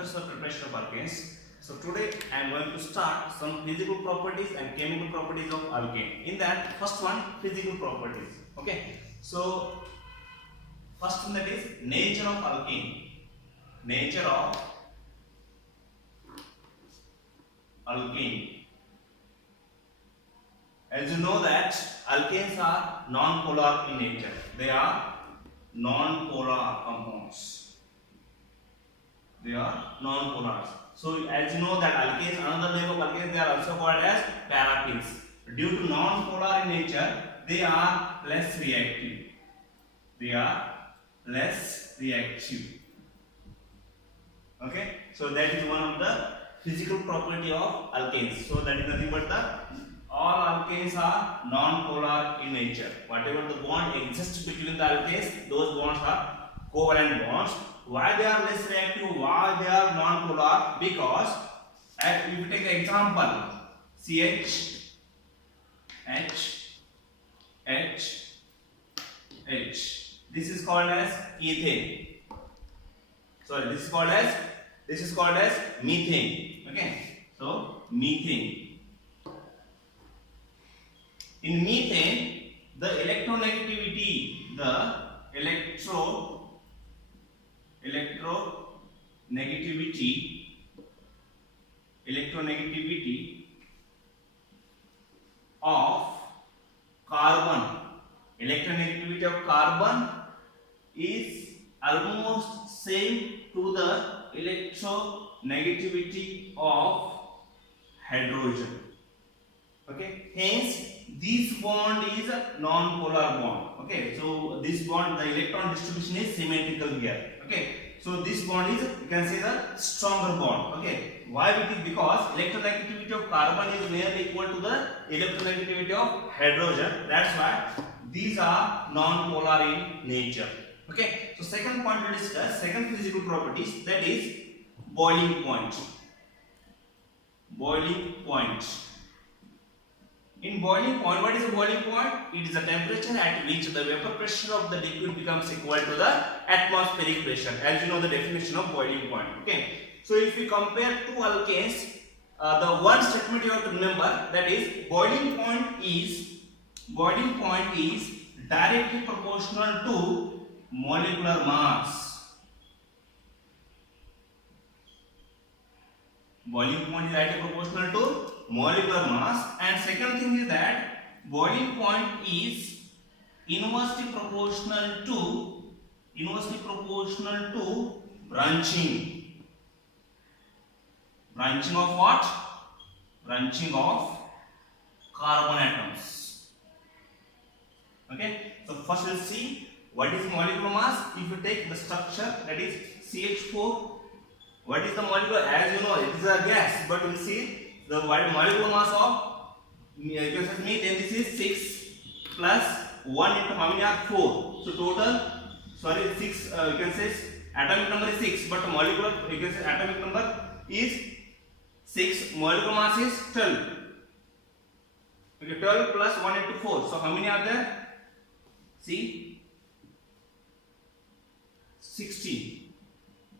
methods of preparation of alkanes. So today I am going to start some physical properties and chemical properties of alkane. In that, first one, physical properties. Okay. So first one, that is nature of alkane. Nature of alkane. As you know that alkanes are non-polar in nature. They are non-polar compounds. They are non-polars. So as you know that alkanes, another name of alkanes, they are also called as paraffins. Due to non-polar in nature, they are less reactive. They are less reactive. Okay. So that is one of the physical property of alkanes. So that is nothing but all alkanes are non-polar in nature. Whatever the bond exists between the alkanes, those bonds are covalent bonds. Why they are less reactive? Why they are non-polar? Because if you take the example CH, H, H, H. This is called as ethane. Sorry, this is called as methane. Okay, so methane. In methane, the electronegativity of carbon is almost same to the electronegativity of hydrogen. Okay, hence this bond is a non-polar bond. Okay, so this bond, the electron distribution is symmetrical here. Okay, so this bond is, you can say, the stronger bond. Okay, why it is? Because electronegativity of carbon is nearly equal to the electronegativity of hydrogen. That's why these are non-polar in nature. Okay, so second point to discuss, second physical properties, that is boiling point. Boiling point. In boiling point, what is a boiling point? It is a temperature at which the vapor pressure of the liquid becomes equal to the atmospheric pressure. As you know the definition of boiling point. Okay. So if we compare two alkanes, the one statement you have to remember, that is boiling point is directly proportional to molecular mass. Boiling point is directly proportional to molecular mass, and second thing is that boiling point is inversely proportional to branching. Branching of what? Branching of carbon atoms. Okay, so first we'll see what is molecular mass. If you take the structure, that is CH4, what is the molecular? As you know, it is a gas, but we'll see the molecular mass of methane. This is 6 plus 1 into how many are 4. So total, sorry, 6. You can say atomic number is 6, but molecular, you can say atomic number is 6. Molecular mass is 12. Okay, 12 plus 1 into 4. So how many are there? See, 16.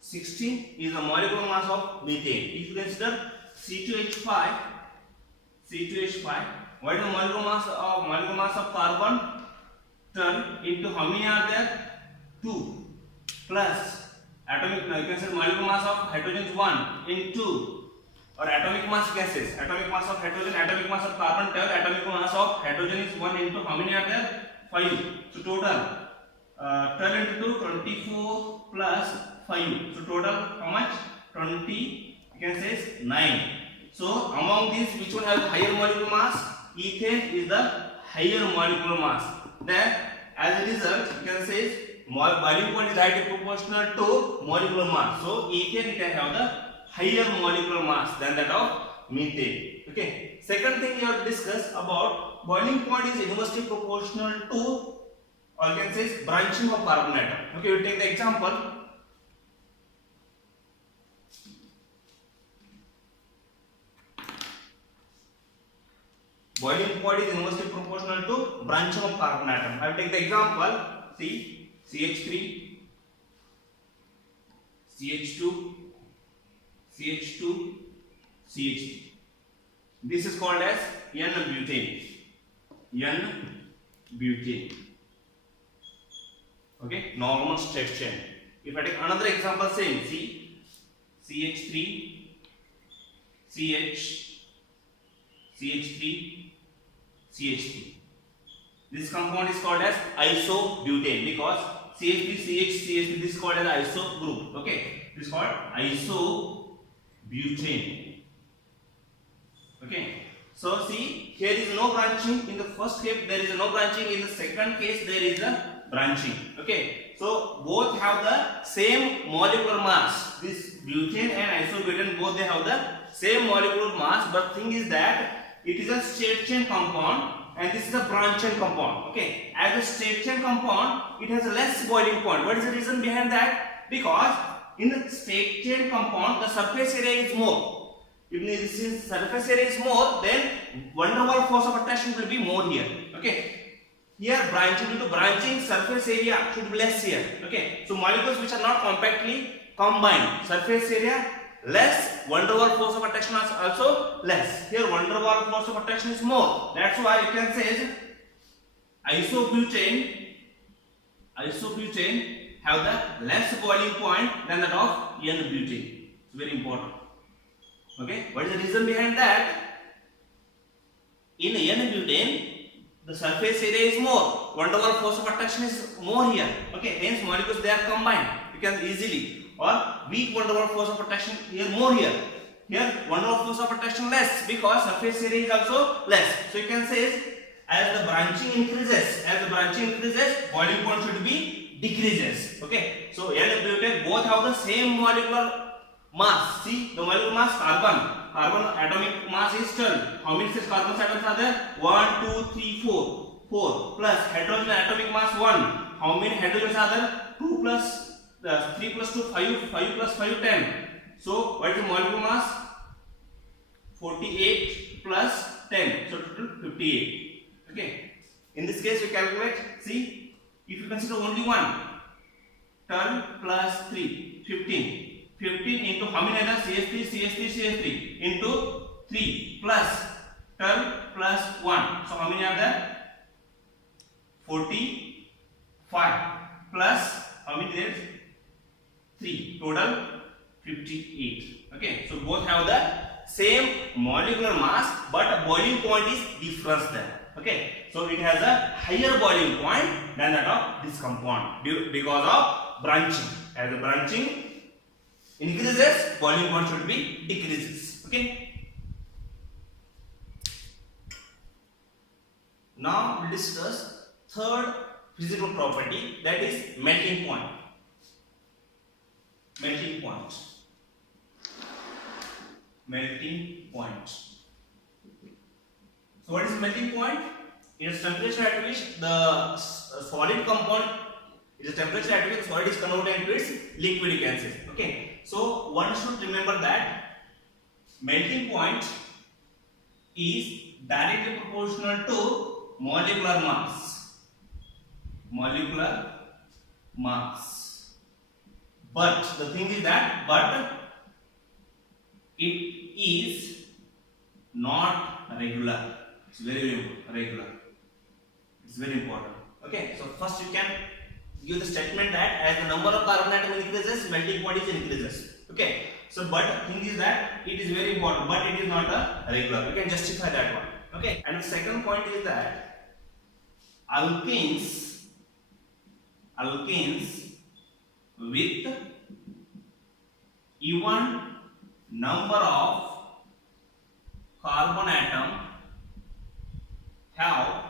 16 is the molecular mass of methane. If you consider C2H5, what is the molecular mass of carbon? 12 into how many are there? 2 plus atomic, you can say molecular mass of hydrogen is 1 into, or atomic mass gases, atomic mass of hydrogen, atomic mass of carbon 12, atomic mass of hydrogen is 1 into how many are there? 5. So total 12 into 2, 24 plus 5. So total how much? 20. You can say 9. So among these, which one has higher molecular mass? Ethane is the higher molecular mass. Then as a result, you can say boiling point is directly proportional to molecular mass. So ethane can have the higher molecular mass than that of methane. Okay. Second thing you have to discuss about boiling point is inversely proportional to, or you can say branching of carbon atom. Okay, we'll take the example. Boiling point is inversely proportional to branching of carbon atom. I will take the example. See, CH3, CH2, CH2, CH3. This is called as N-butane. N-butane. Okay, normal straight chain. If I take another example, same, see, CH3, CH, CH3, CH3. This compound is called as isobutane because CH3, CH, CH3, this is called as iso group. Okay, this is called isobutane. Okay, so see, here is no branching in the first case, there is no branching. In the second case, there is a branching. Okay, so both have the same molecular mass. This butane and isobutane, both they have the same molecular mass, but thing is that it is a straight chain compound and this is a branch chain compound. Okay, as a straight chain compound, it has a less boiling point. What is the reason behind that? Because in the straight chain compound, the surface area is more. If since surface area is more, then van der Waals force of attraction will be more here. Okay. Here branching, due to branching, surface area should be less here. Okay. So molecules which are not compactly combined, surface area less, van der Waals force of attraction is also less. Here van der Waals force of attraction is more. That's why you can say isobutane have the less boiling point than that of N-butane. It's very important. Okay, what is the reason behind that? In N-butane, the surface area is more, van der Waals force of attraction is more here. Okay, hence molecules they are combined. You can easily, or weak van der Waals force of attraction here more here. Here van der Waals force of attraction less because surface area is also less. So you can say as the branching increases, boiling point should be decreases. Okay, so N-butane both have the same molecular mass. See, the molecular mass carbon atomic mass is 12. How many such carbon atoms are there? 1, 2, 3, 4. 4 plus hydrogen atomic mass 1. How many hydrogens are there? 2 plus 3 plus 2, 5. 5 plus 5, 10. So what is the molecular mass? 48 plus 10. So total 58. Okay. In this case, you calculate. See, if you consider only one, 12 plus 3, 15. 15 into how many others? CH3, CH3, CH3 into 3 plus 12 plus 1. So how many are there? 45 plus how many there? 3. Total 58. Okay. So both have the same molecular mass, but boiling point is difference there. Okay. So it has a higher boiling point than that of this compound because of branching. As the branching increases, boiling point should be decreases. Okay. Now we will discuss third physical property, that is melting point. Melting point. Melting point. So what is melting point? It is temperature at which the solid compound, it is temperature at which solid is converted into its liquid, you can say. Okay. So one should remember that melting point is directly proportional to molecular mass. Molecular mass. But the thing is that, it is not regular. It's very regular. It's very important. Okay. So first you can give the statement that as the number of carbon atoms increases, melting point is increases. Okay. So, but thing is that it is very important, but it is not a regular. You can justify that one. Okay. And the second point is that alkenes with even number of carbon atom have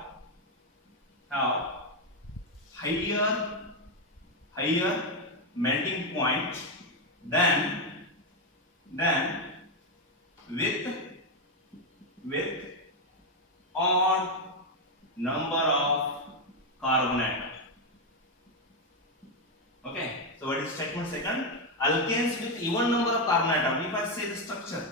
higher melting point than with odd number of carbon atom. Okay, so what is statement second? Alkanes with even number of carbon atom. If I say the structure,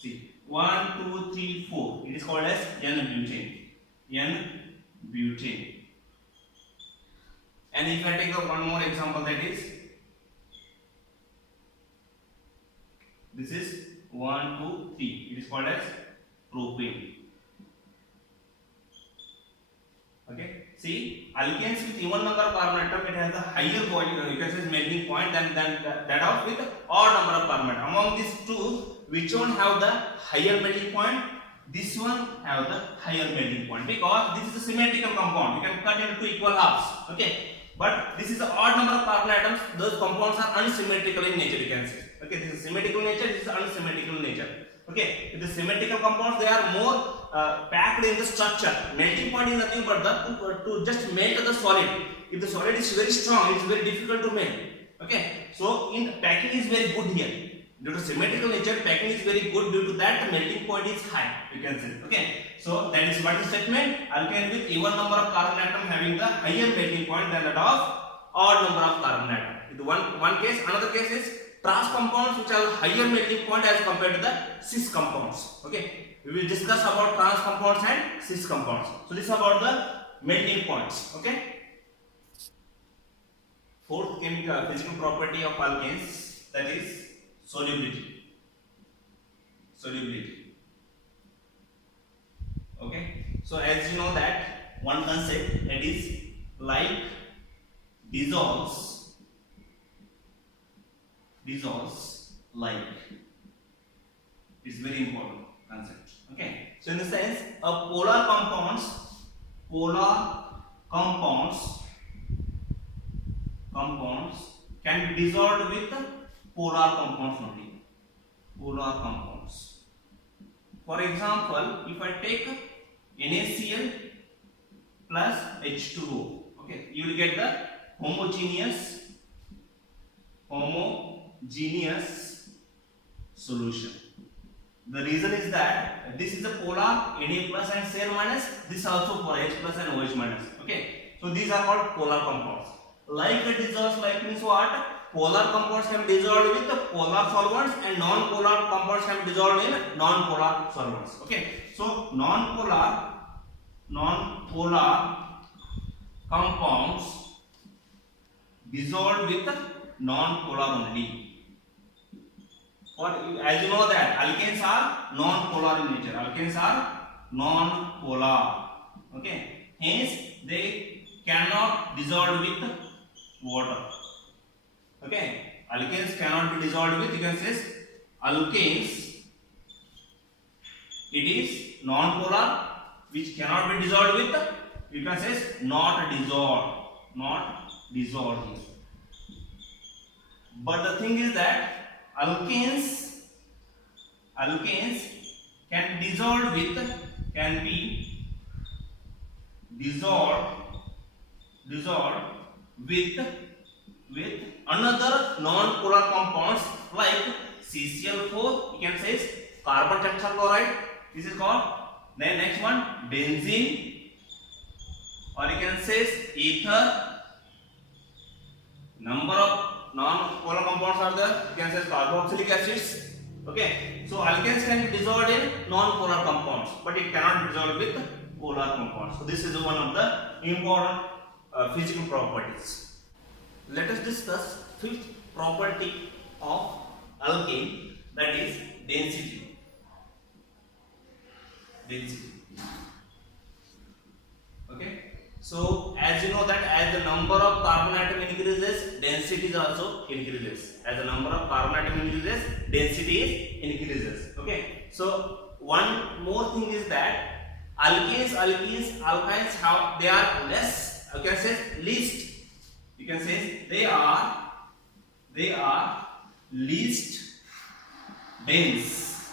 see 1, 2, 3, 4. It is called as N-butane. N-butane. And if I take one more example, that is This is 1, 2, 3. It is called as propane. Okay. See, alkanes with even number of carbon atom, it has a higher volume. You can say melting point than that of with odd number of carbon atom. Among these two, which one have the higher melting point? This one have the higher melting point because this is a symmetrical compound. You can cut into two equal halves. Okay. But this is an odd number of carbon atoms. Those compounds are unsymmetrical in nature. You can say. Okay. This is symmetrical nature. This is unsymmetrical nature. Okay. With the symmetrical compounds, they are more packed in the structure. Melting point is nothing but to just melt the solid. If the solid is very strong, it is very difficult to melt. Okay. So in packing is very good here. Due to symmetrical nature, packing is very good. Due to that, the melting point is high. You can say. Okay. So that is what the statement. Alkane with even number of carbon atom having the higher melting point than that of odd number of carbon atom. In one case, another case is trans compounds which have higher melting point as compared to the cis compounds. Okay. We will discuss about trans compounds and cis compounds. So this is about the melting points. Okay. Fourth chemical physical property of alkanes, that is solubility. Solubility. Okay. So as you know that one concept, that is like dissolves like. It's very important concept. Okay. So in the sense of polar compounds can be dissolved with polar compounds only. Polar compounds. For example, if I take NaCl plus H2O, okay, you will get the homogeneous solution. The reason is that this is the polar Na plus and Cl minus. This also polar H plus and OH minus. Okay, so these are called polar compounds. Like dissolves like means what? Polar compounds can be dissolved with polar solvents and non-polar compounds can be dissolved in non-polar solvents. Okay, so non-polar compounds dissolved with non-polar only. As you know that alkanes are non-polar in nature. Alkanes are non-polar. Okay. Hence they cannot dissolve with water. Okay. Alkanes cannot be dissolved with. You can say alkanes. It is non-polar, which cannot be dissolved with. You can say not dissolved. Not dissolved here. But the thing is that alkanes can be dissolved with another non-polar compounds like CCl4. You can say carbon tetrachloride. This is called. Then next one benzene, or you can say ether. Number of non-polar compounds are there. You can say carboxylic acids. Okay, so alkanes can be dissolved in non-polar compounds, but it cannot be dissolved with polar compounds. So this is one of the important physical properties. Let us discuss fifth property of alkane, that is density. Okay. So as you know that as the number of carbon atom increases, density also increases. As the number of carbon atom increases, density increases. Okay. So one more thing is that alkynes have, they are less. You can say least. You can say they are least dense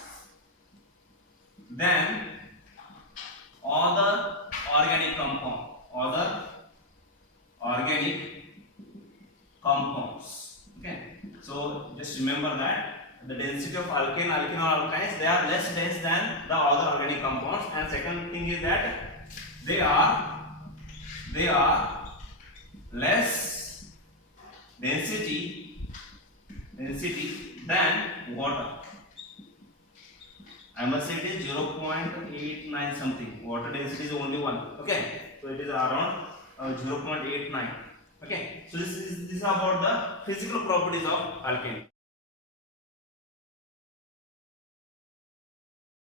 than other organic compounds. Okay, so just remember that the density of alkane or alkynes, they are less dense than the other organic compounds. And second thing is that they are less density than water. I must say it is 0.89 something. Water density is only 1. Okay, so it is around 0.89. Okay, so this is about the physical properties of alkane.